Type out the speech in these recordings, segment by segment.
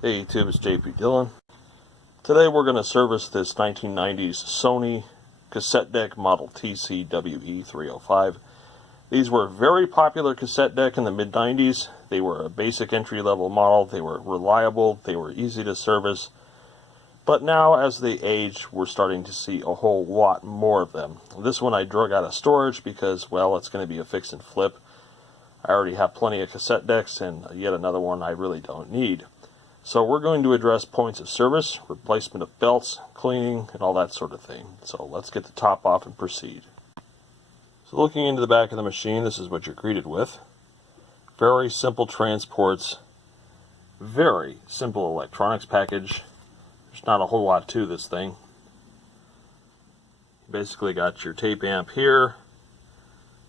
Hey YouTube, it's JP Dillon. Today we're going to service this 1990s Sony cassette deck model TC-We305. These were a very popular cassette deck in the mid-90s. They were a basic entry-level model. They were reliable. They were easy to service. But now, as they age, we're starting to see a whole lot more of them. This one I drug out of storage because, well, it's going to be a fix and flip. I already have plenty of cassette decks, and yet another one I really don't need. So we're going to address points of service, replacement of belts, cleaning, and all that sort of thing. So let's get the top off and proceed. So looking into the back of the machine, this is what you're greeted with. Very simple transports, very simple electronics package. There's not a whole lot to this thing. You basically got your tape amp here,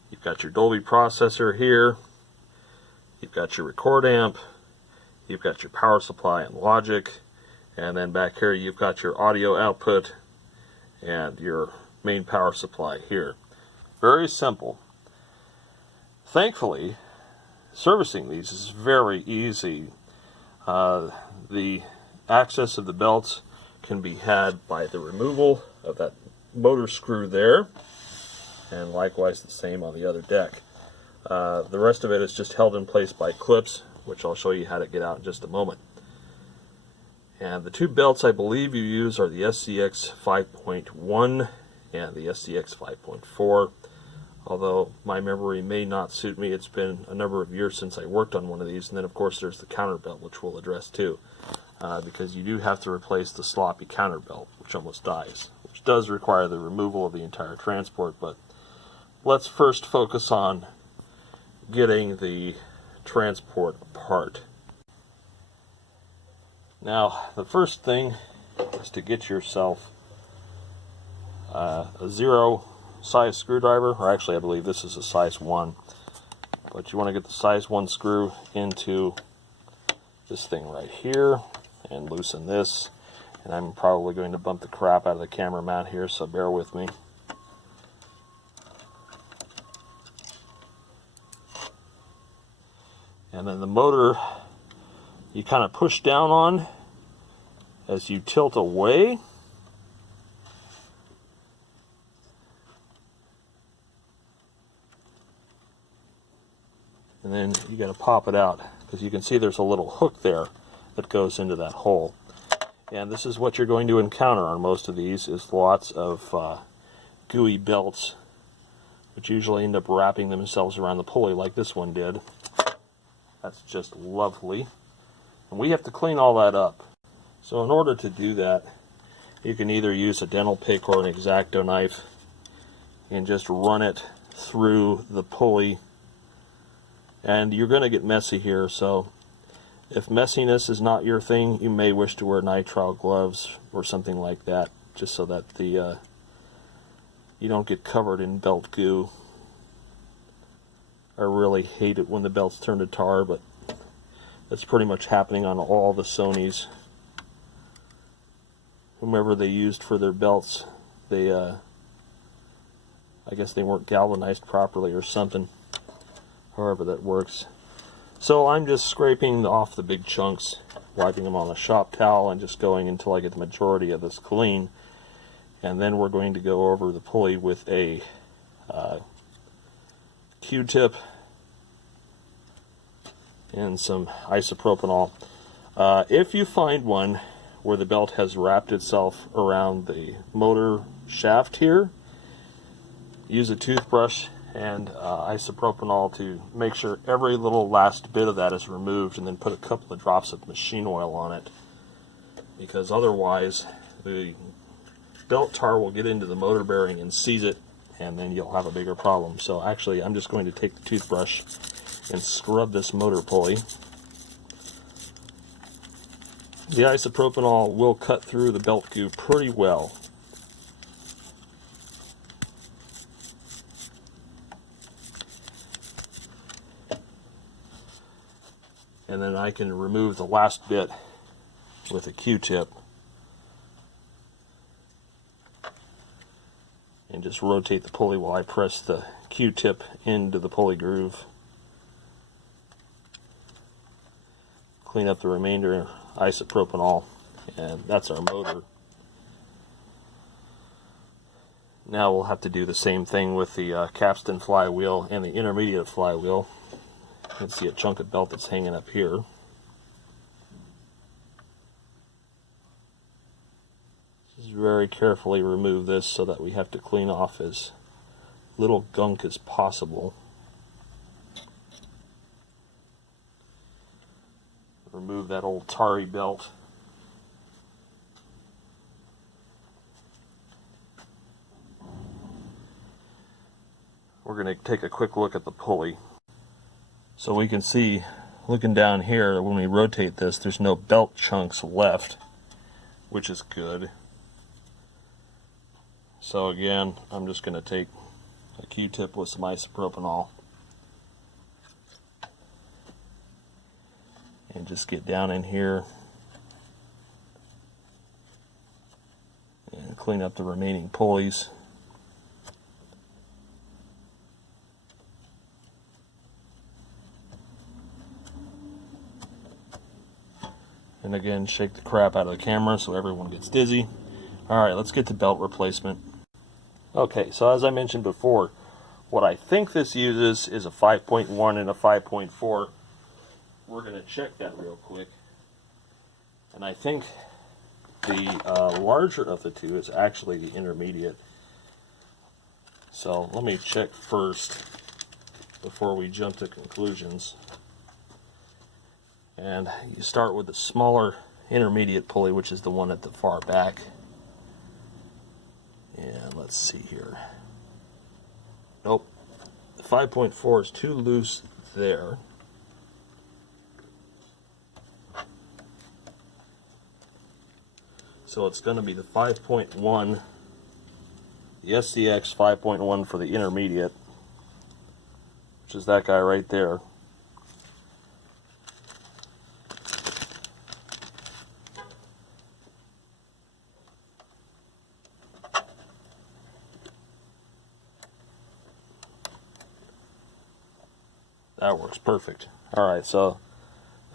you've got your Dolby processor here, you've got your record amp, you've got your power supply and logic, and then back here you've got your audio output and your main power supply here. Very simple. Thankfully, servicing these is very easy. The access of the belts can be had by the removal of that motor screw there, and likewise the same on the other deck. The rest of it is just held in place by clips, which I'll show you how to get out in just a moment. And the two belts I believe you use are the SCX 5.1 and the SCX 5.4. Although my memory may not suit me, it's been a number of years since I worked on one of these. And then of course there's the counter belt, which we'll address too, because you do have to replace the sloppy counter belt, which almost dies, which does require the removal of the entire transport. But let's first focus on getting the transport apart. Now, the first thing is to get yourself a 0 size screwdriver, or actually I believe this is a size 1, but you want to get the size 1 screw into this thing right here and loosen this. And I'm probably going to bump the crap out of the camera mount here, so bear with me. And then the motor you kind of push down on as you tilt away. And then you got to pop it out, because you can see there's a little hook there that goes into that hole. And this is what you're going to encounter on most of these, is lots of gooey belts, which usually end up wrapping themselves around the pulley like this one did. That's just lovely. And we have to clean all that up. So in order to do that, you can either use a dental pick or an X-Acto knife and just run it through the pulley. And you're going to get messy here, so if messiness is not your thing, you may wish to wear nitrile gloves or something like that, just so that the you don't get covered in belt goo. I really hate it when the belts turn to tar, but that's pretty much happening on all the Sonys. Whomever they used for their belts, they I guess they weren't galvanized properly or something. However that works. So I'm just scraping off the big chunks, wiping them on a shop towel, and just going until I get the majority of this clean. And then we're going to go over the pulley with a Q-tip and some isopropanol. If you find one where the belt has wrapped itself around the motor shaft here, use a toothbrush and isopropanol to make sure every little last bit of that is removed, and then put a couple of drops of machine oil on it, because otherwise the belt tar will get into the motor bearing and seize it, and then you'll have a bigger problem. So actually I'm just going to take the toothbrush and scrub this motor pulley. The isopropanol will cut through the belt goo pretty well. And then I can remove the last bit with a Q-tip and just rotate the pulley while I press the Q-tip into the pulley groove. clean up the remainder isopropanol, and that's our motor. Now we'll have to do the same thing with the capstan flywheel and the intermediate flywheel. You can see a chunk of belt that's hanging up here. Just very carefully remove this so that we have to clean off as little gunk as possible. Remove that old tarry belt. We're going to take a quick look at the pulley. So we can see, looking down here, when we rotate this, there's no belt chunks left, which is good. So again, I'm just going to take a Q-tip with some isopropanol and just get down in here and clean up the remaining pulleys. And again, shake the crap out of the camera so everyone gets dizzy. Alright, let's get to belt replacement. Okay, so as I mentioned before, what I think this uses is a 5.1 and a 5.4. We're going to check that real quick. And I think the larger of the two is actually the intermediate. So let me check first before we jump to conclusions. And you start with the smaller intermediate pulley, which is the one at the far back. And let's see here. Nope. The 5.4 is too loose there. So it's going to be the 5.1, the SCX 5.1 for the intermediate, which is that guy right there. That works perfect. Alright, so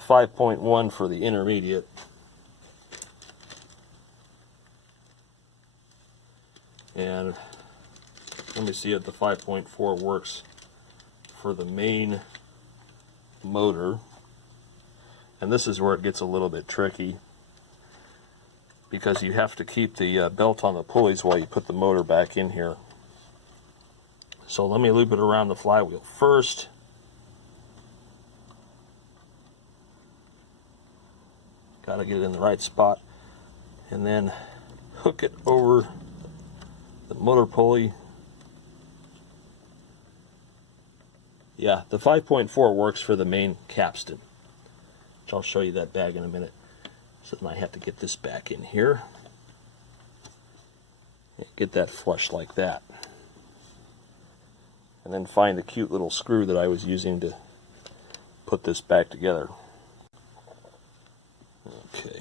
5.1 for the intermediate. And let me see if the 5.4 works for the main motor. And this is where it gets a little bit tricky, because you have to keep the belt on the pulleys while you put the motor back in here. So let me loop it around the flywheel first. Got to get it in the right spot, and then hook it over the motor pulley. Yeah, the 5.4 works for the main capstan, which I'll show you that bag in a minute. So then I have to get this back in here and get that flush like that, and then find the cute little screw that I was using to put this back together. Okay.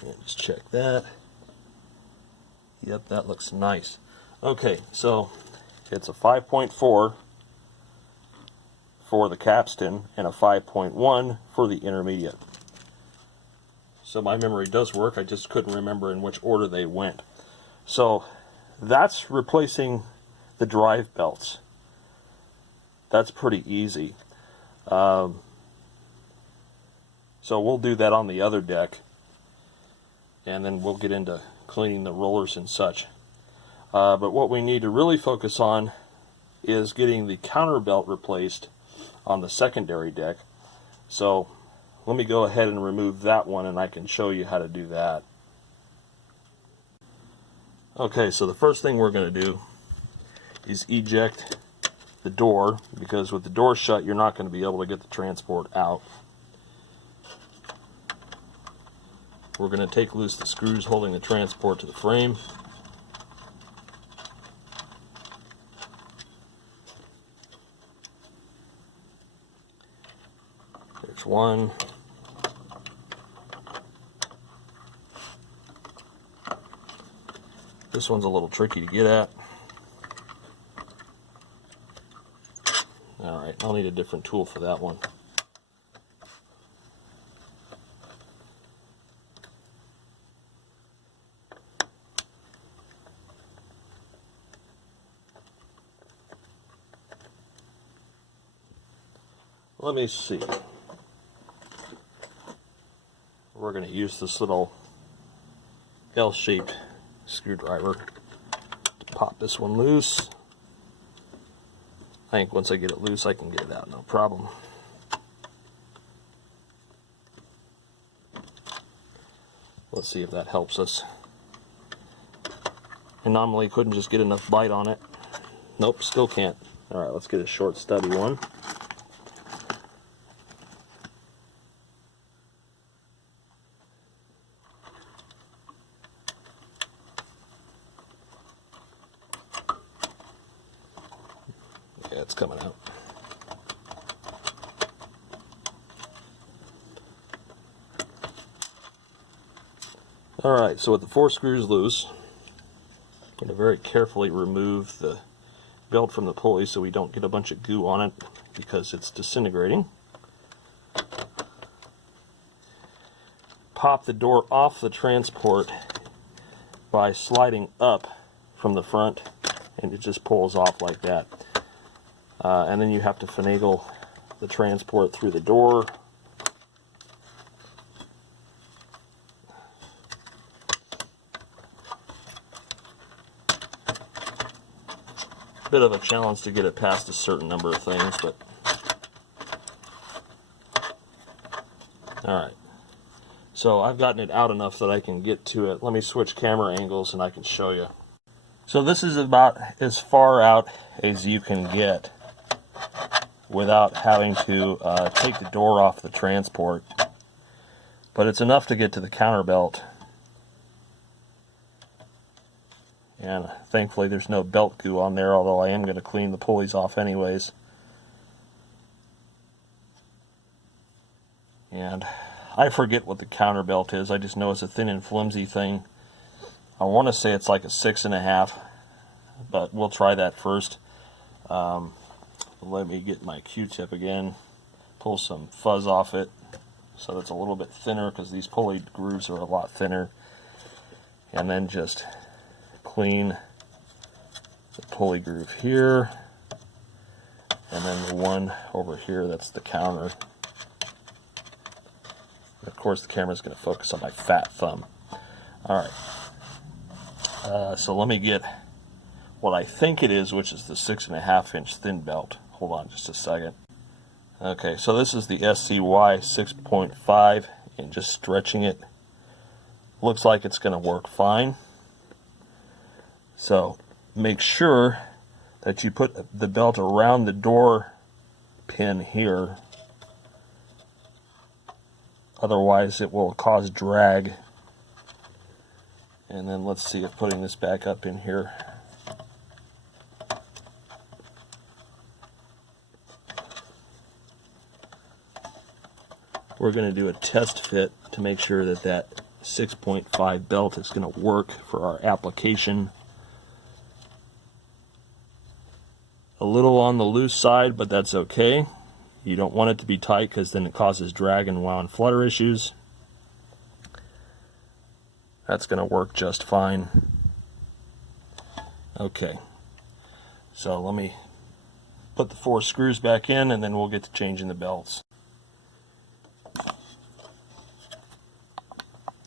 And just check that. Yep, that looks nice. Okay, so it's a 5.4 for the capstan and a 5.1 for the intermediate. So my memory does work, I just couldn't remember in which order they went. So that's replacing the drive belts. That's pretty easy. So we'll do that on the other deck, and then we'll get into cleaning the rollers and such. But what we need to really focus on is getting the counter belt replaced on the secondary deck. So let me go ahead and remove that one, and I can show you how to do that. Okay, so the first thing we're going to do is eject the door, because with the door shut you're not going to be able to get the transport out. We're going to take loose the screws holding the transport to the frame. There's one. This one's a little tricky to get at. Alright, I'll need a different tool for that one. Let me see. We're going to use this little L-shaped screwdriver to pop this one loose. I think once I get it loose, I can get it out, no problem. Let's see if that helps us. Anomaly couldn't just get enough bite on it. Nope, still can't. Alright, let's get a short, stubby one. Yeah, it's coming out. Alright, so with the 4 screws loose, I'm going to very carefully remove the belt from the pulley so we don't get a bunch of goo on it because it's disintegrating. Pop the door off the transport by sliding up from the front, and it just pulls off like that. And then you have to finagle the transport through the door. Bit of a challenge to get it past a certain number of things, but alright. So I've gotten it out enough that I can get to it. Let me switch camera angles and I can show you. So this is about as far out as you can get without having to take the door off the transport. But it's enough to get to the counter belt. And thankfully there's no belt goo on there, although I am going to clean the pulleys off anyways. And I forget what the counter belt is. I just know it's a thin and flimsy thing. I want to say it's like a 6.5, but we'll try that first. Let me get my Q-tip again, pull some fuzz off it so it's a little bit thinner because these pulley grooves are a lot thinner. And then just clean the pulley groove here, and then the one over here, that's the counter. And of course the camera's going to focus on my fat thumb. Alright, so let me get what I think it is, which is the 6.5 inch thin belt. Hold on just a second. Okay, so this is the SCY 6.5, and just stretching it looks like it's going to work fine. So make sure that you put the belt around the door pin here, otherwise it will cause drag. And then let's see if putting this back up in here. We're going to do a test fit to make sure that that 6.5 belt is going to work for our application. A little on the loose side, but that's okay. You don't want it to be tight because then it causes drag and wound flutter issues. That's going to work just fine. Okay, so let me put the 4 screws back in and then we'll get to changing the belts.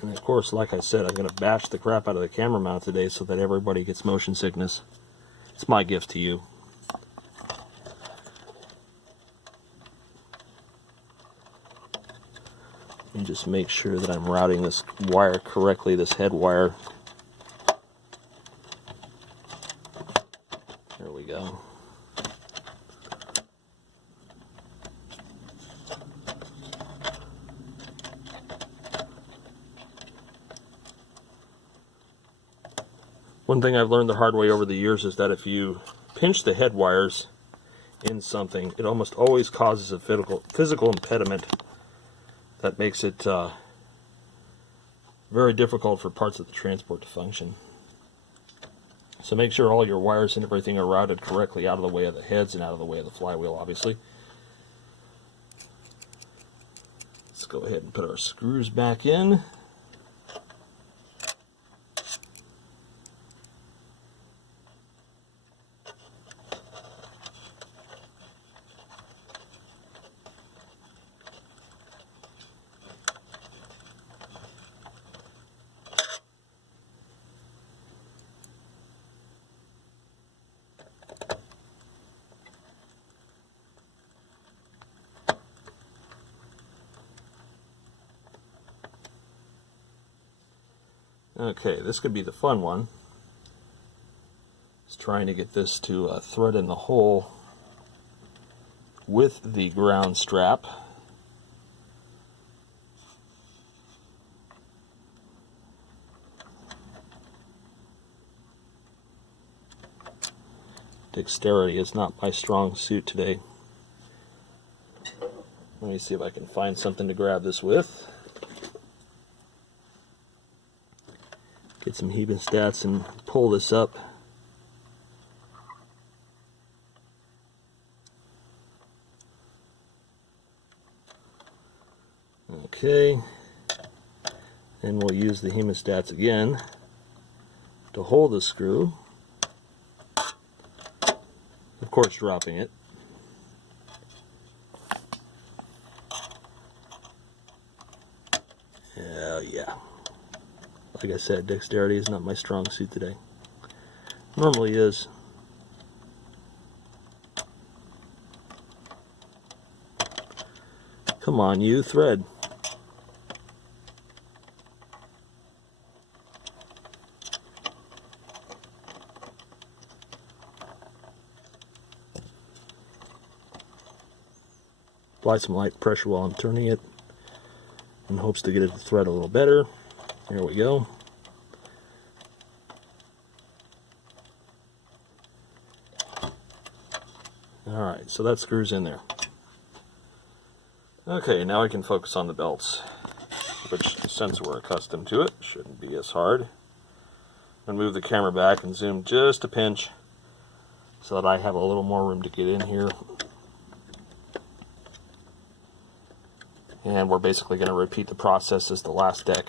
And of course, like I said, I'm going to bash the crap out of the camera mount today so that everybody gets motion sickness. It's my gift to you. And just make sure that I'm routing this wire correctly, this head wire. There we go. One thing I've learned the hard way over the years is that if you pinch the head wires in something, it almost always causes a physical impediment that makes it very difficult for parts of the transport to function. So make sure all your wires and everything are routed correctly out of the way of the heads and out of the way of the flywheel, obviously. Let's go ahead and put our screws back in. Okay, this could be the fun one. It's trying to get this to thread in the hole with the ground strap. Dexterity is not my strong suit today. Let me see if I can find something to grab this with. Get some hemostats and pull this up. Okay, and we'll use the hemostats again to hold the screw. Of course, dropping it. Yeah. Like I said, dexterity is not my strong suit today. Normally is. Come on, you, thread. Apply some light pressure while I'm turning it in hopes to get it to thread a little better. There we go. Alright, so that screws in there. Okay, now I can focus on the belts, which, since we're accustomed to it, shouldn't be as hard. I'm going to move the camera back and zoom just a pinch so that I have a little more room to get in here. And we're basically going to repeat the process as the last deck.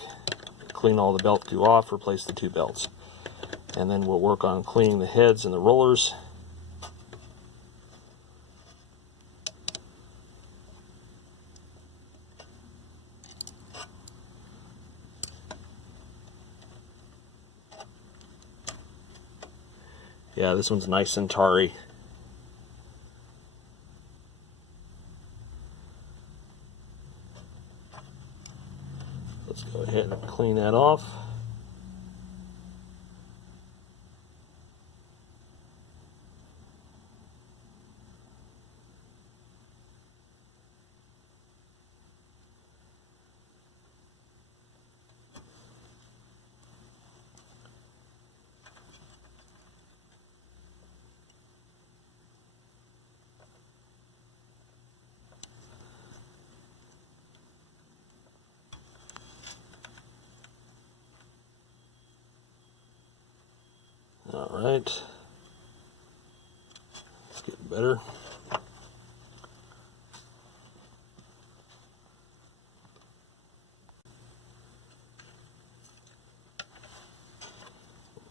Clean all the belt goo off, replace the two belts. And then we'll work on cleaning the heads and the rollers. Yeah, this one's nice and tarry. Let's go ahead and clean that off. Alright, it's getting better.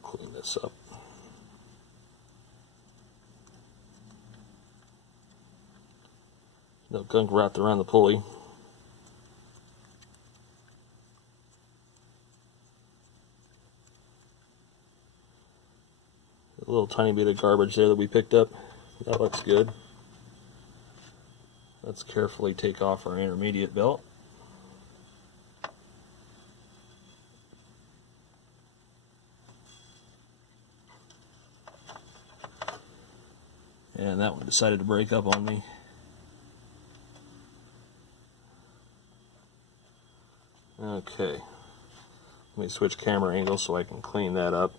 Clean this up. No gunk wrapped around the pulley. A little tiny bit of garbage there that we picked up. That looks good. Let's carefully take off our intermediate belt. And that one decided to break up on me. Okay. Let me switch camera angles so I can clean that up.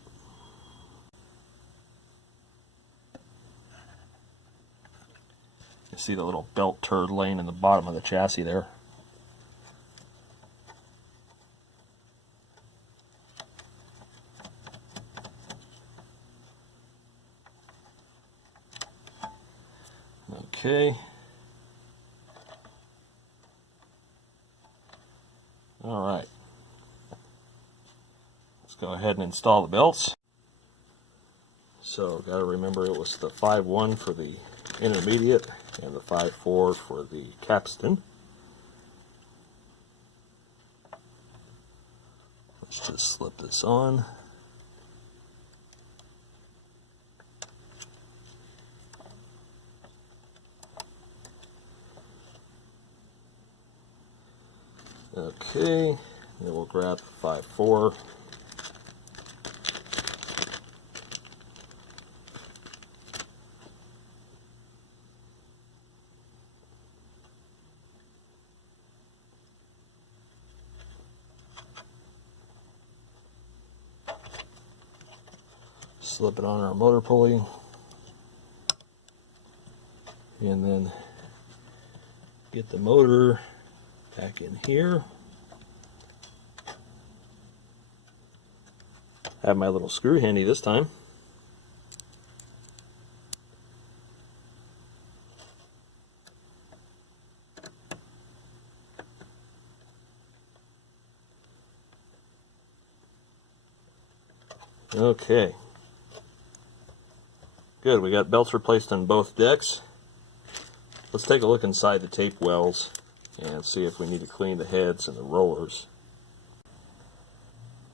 You see the little belt turd laying in the bottom of the chassis there. Okay. Alright. Let's go ahead and install the belts. So, got to remember it was the 5-1 for the intermediate and the 5-4 for the capstan. Let's just slip this on. Okay, then we'll grab the 5-4. Slip it on our motor pulley, and then get the motor back in here. Have my little screw handy this time. Okay. Good, we got belts replaced on both decks. Let's take a look inside the tape wells and see if we need to clean the heads and the rollers.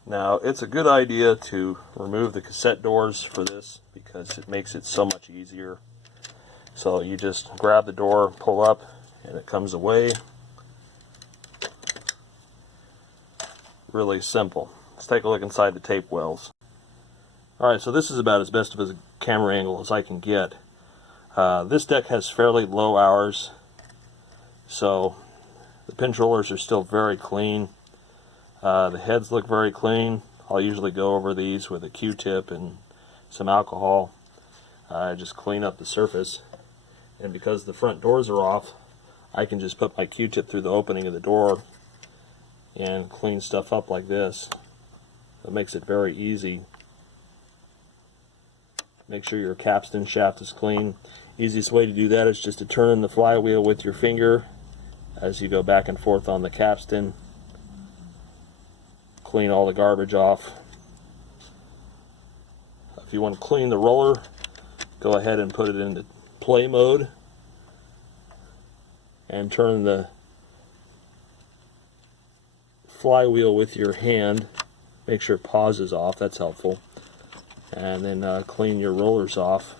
Now, it's a good idea to remove the cassette doors for this because it makes it so much easier. So you just grab the door, pull up, and it comes away. Really simple. Let's take a look inside the tape wells. Alright, so this is about as best of a camera angle as I can get. This deck has fairly low hours, so the pinch rollers are still very clean. The heads look very clean. I'll usually go over these with a Q-tip and some alcohol. Just clean up the surface. And because the front doors are off, I can just put my Q-tip through the opening of the door and clean stuff up like this. It makes it very easy. Make sure your capstan shaft is clean. Easiest way to do that is just to turn in the flywheel with your finger as you go back and forth on the capstan. Clean all the garbage off. If you want to clean the roller, go ahead and put it into play mode and turn the flywheel with your hand. Make sure pause is off, that's helpful. And then clean your rollers off.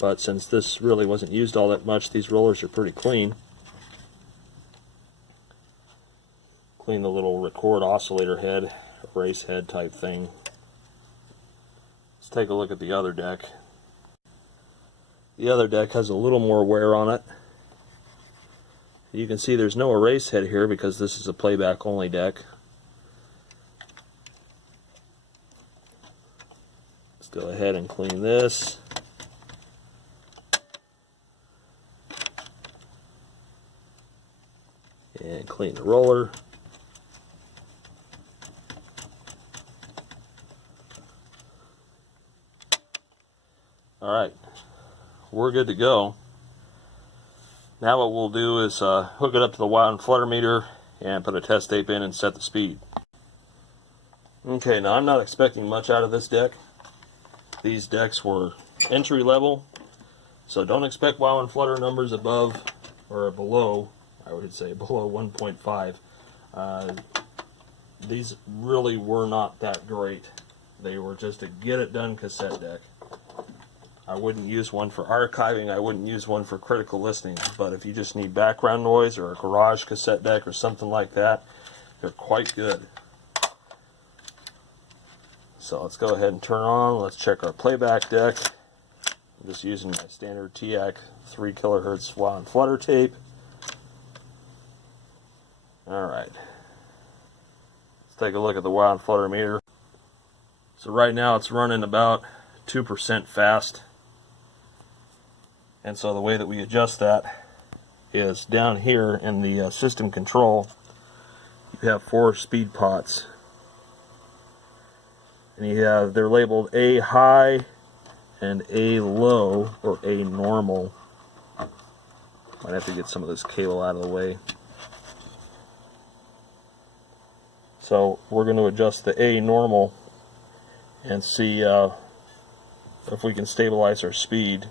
But since this really wasn't used all that much, these rollers are pretty clean. Clean the little record oscillator head, race head type thing. Let's take a look at the other deck. The other deck has a little more wear on it. You can see there's no erase head here because this is a playback only deck. Go ahead and clean this. And clean the roller. Alright, we're good to go. Now what we'll do is hook it up to the wow and flutter meter and put a test tape in and set the speed. Okay, now I'm not expecting much out of this deck. These decks were entry level, so don't expect wow and flutter numbers above or below, I would say below 1.5. These really were not that great. They were just a get it done cassette deck. I wouldn't use one for archiving, I wouldn't use one for critical listening, but if you just need background noise or a garage cassette deck or something like that, they're quite good. So let's go ahead and turn on. Let's check our playback deck. I'm just using my standard TAC 3 kHz wow and flutter tape. Alright. Let's take a look at the wow and flutter meter. So right now it's running about 2% fast. And so the way that we adjust that is down here in the system control. You have 4 speed pots. And they're labeled A high, and A low or A normal. Might have to get some of this cable out of the way. So we're going to adjust the A normal and see if we can stabilize our speed.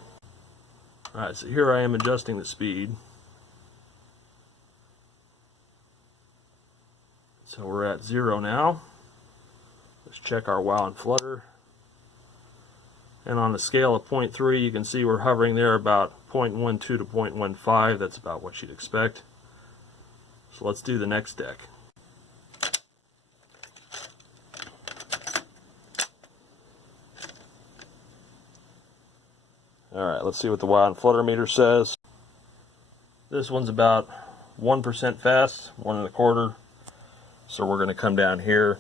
Alright, so here I am adjusting the speed. So we're at 0 now. Let's check our wow and flutter. And on a scale of 0.3, you can see we're hovering there about 0.12 to 0.15. That's about what you'd expect. So let's do the next deck. Alright, let's see what the wow and flutter meter says. This one's about 1% fast, 1.25. So we're going to come down here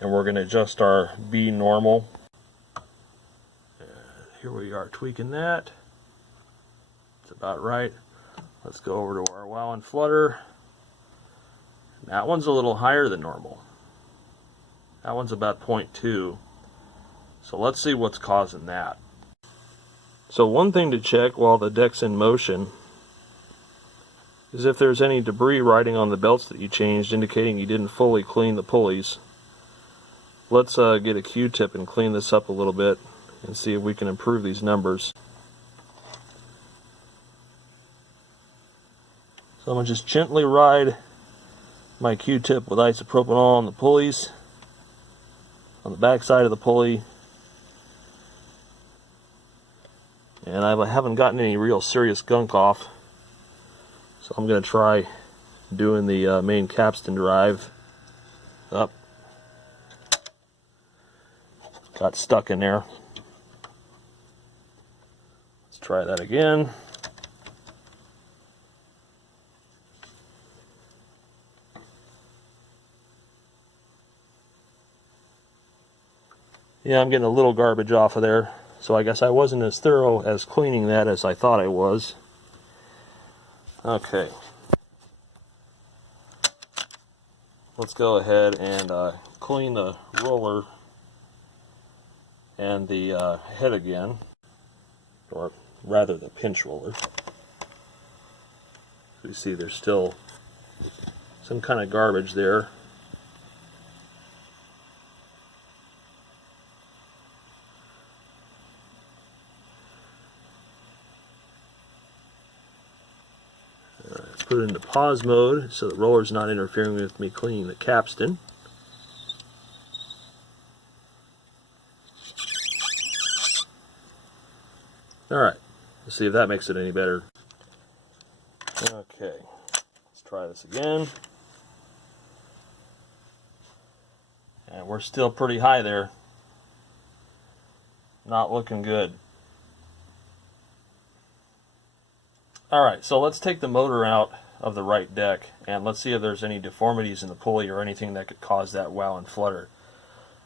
and we're going to adjust our B normal. Here we are tweaking that. It's about right. Let's go over to our wow and flutter. That one's a little higher than normal. That one's about 0.2. So let's see what's causing that. So one thing to check while the deck's in motion is if there's any debris riding on the belts that you changed, indicating you didn't fully clean the pulleys. Let's get a Q-tip and clean this up a little bit and see if we can improve these numbers. So I'm going to just gently ride my Q-tip with isopropanol on the pulleys, on the back side of the pulley. And I haven't gotten any real serious gunk off. So I'm going to try doing the main capstan drive. Up. Got stuck in there. Let's try that again. Yeah, I'm getting a little garbage off of there. So I guess I wasn't as thorough as cleaning that as I thought I was. Okay. Let's go ahead and clean the roller and the head again, or rather the pinch roller. You see there's still some kind of garbage there. Put it into pause mode so the roller's not interfering with me cleaning the capstan. Alright, let's see if that makes it any better. Okay, let's try this again. And we're still pretty high there. Not looking good. Alright, so let's take the motor out of the right deck and let's see if there's any deformities in the pulley or anything that could cause that wow and flutter.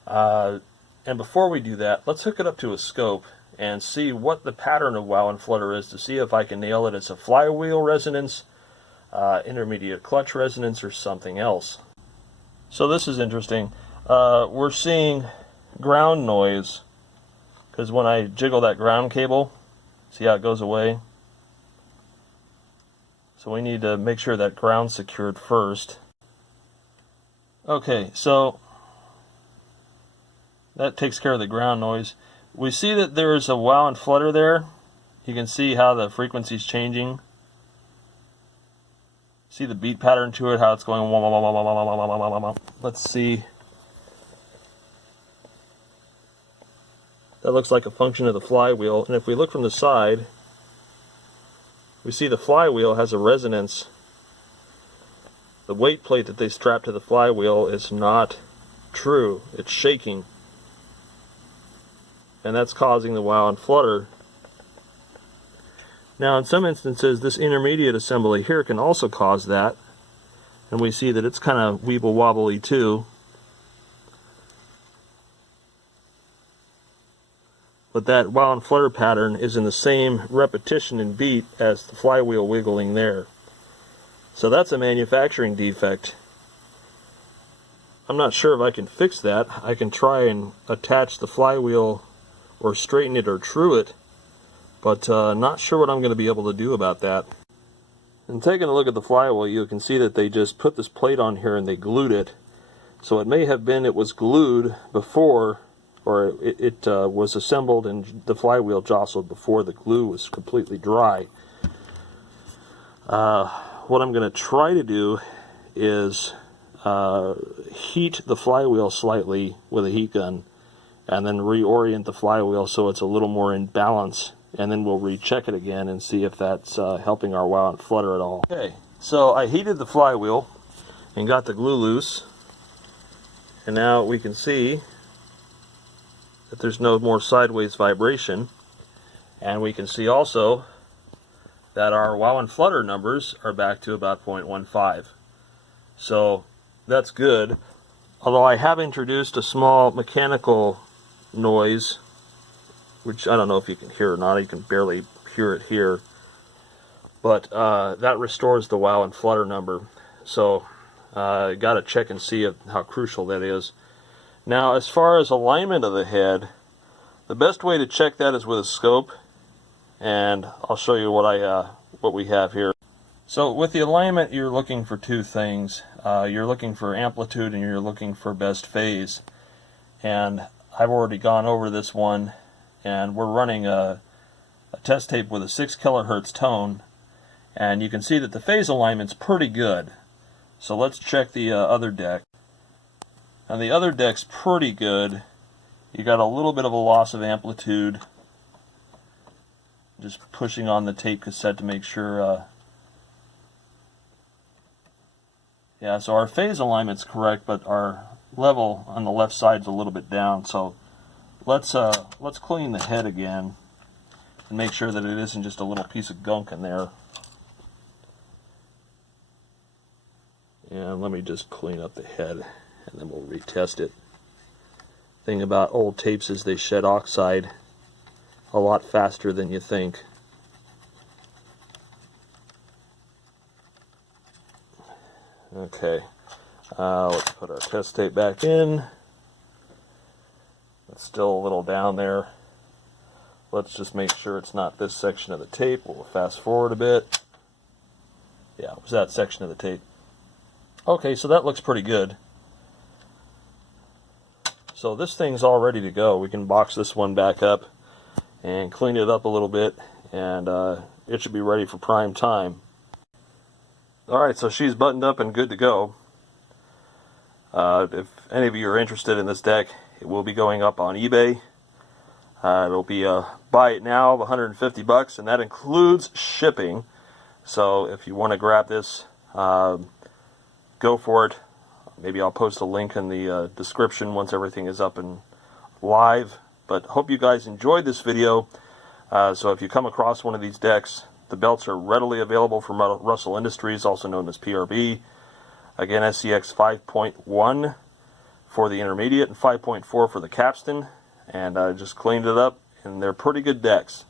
And before we do that, let's hook it up to a scope and see what the pattern of wow and flutter is to see if I can nail it as a flywheel resonance, intermediate clutch resonance, or something else. So this is interesting. We're seeing ground noise because when I jiggle that ground cable, see how it goes away? So we need to make sure that ground's secured first. Okay, so that takes care of the ground noise. We see that there's a wow and flutter there. You can see how the frequency's changing. See the beat pattern to it, how it's going. Let's see. That looks like a function of the flywheel. And if we look from the side, we see the flywheel has a resonance. The weight plate that they strap to the flywheel is not true. It's shaking. And that's causing the wow and flutter. Now in some instances this intermediate assembly here can also cause that. And we see that it's kind of weeble wobbly too. But that wow and flutter pattern is in the same repetition and beat as the flywheel wiggling there. So that's a manufacturing defect. I'm not sure if I can fix that. I can try and attach the flywheel or straighten it or true it, but not sure what I'm going to be able to do about that. And taking a look at the flywheel, you can see that they just put this plate on here and they glued it. So it may have been it was glued before, or it was assembled and the flywheel jostled before the glue was completely dry. What I'm going to try to do is heat the flywheel slightly with a heat gun and then reorient the flywheel so it's a little more in balance, and then we'll recheck it again and see if that's helping our wow and flutter at all. Okay, so I heated the flywheel and got the glue loose, and now we can see that there's no more sideways vibration, and we can see also that our wow and flutter numbers are back to about 0.15. So that's good, although I have introduced a small mechanical noise, which I don't know if you can hear or not. You can barely hear it here, but that restores the wow and flutter number. So got to check and see how crucial that is. Now, as far as alignment of the head, the best way to check that is with a scope, and I'll show you what we have here. So with the alignment, you're looking for two things. You're looking for amplitude and you're looking for best phase. And I've already gone over this one, and we're running a test tape with a 6 kilohertz tone, and you can see that the phase alignment's pretty good. So let's check the other deck. And the other deck's pretty good. You got a little bit of a loss of amplitude. Just pushing on the tape cassette to make sure. Yeah, so our phase alignment's correct, but our level on the left side's a little bit down. So let's clean the head again and make sure that it isn't just a little piece of gunk in there. And let me just clean up the head, and then we'll retest it. Thing about old tapes is they shed oxide a lot faster than you think. Okay, let's put our test tape back in. It's still a little down there. Let's just make sure it's not this section of the tape. We'll fast forward a bit. Yeah, it was that section of the tape. Okay, so that looks pretty good. So this thing's all ready to go. We can box this one back up and clean it up a little bit, and it should be ready for prime time. Alright, so she's buttoned up and good to go. If any of you are interested in this deck, it will be going up on eBay. It'll be a buy it now of $150, and that includes shipping. So if you want to grab this, go for it. Maybe I'll post a link in the description once everything is up and live. But hope you guys enjoyed this video. So if you come across one of these decks, the belts are readily available from Russell Industries, also known as PRB. Again, SCX 5.1 for the intermediate and 5.4 for the capstan. And I just cleaned it up, and they're pretty good decks.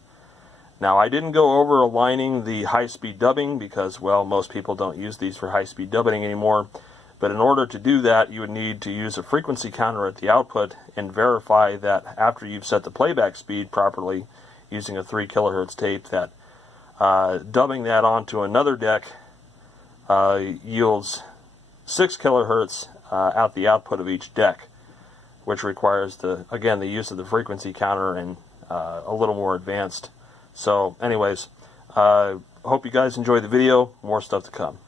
Now, I didn't go over aligning the high-speed dubbing because, well, most people don't use these for high-speed dubbing anymore. But in order to do that, you would need to use a frequency counter at the output and verify that after you've set the playback speed properly using a 3 kilohertz tape, that dubbing that onto another deck yields 6 kilohertz at the output of each deck, which requires, the use of the frequency counter and a little more advanced. So anyways, hope you guys enjoyed the video. More stuff to come.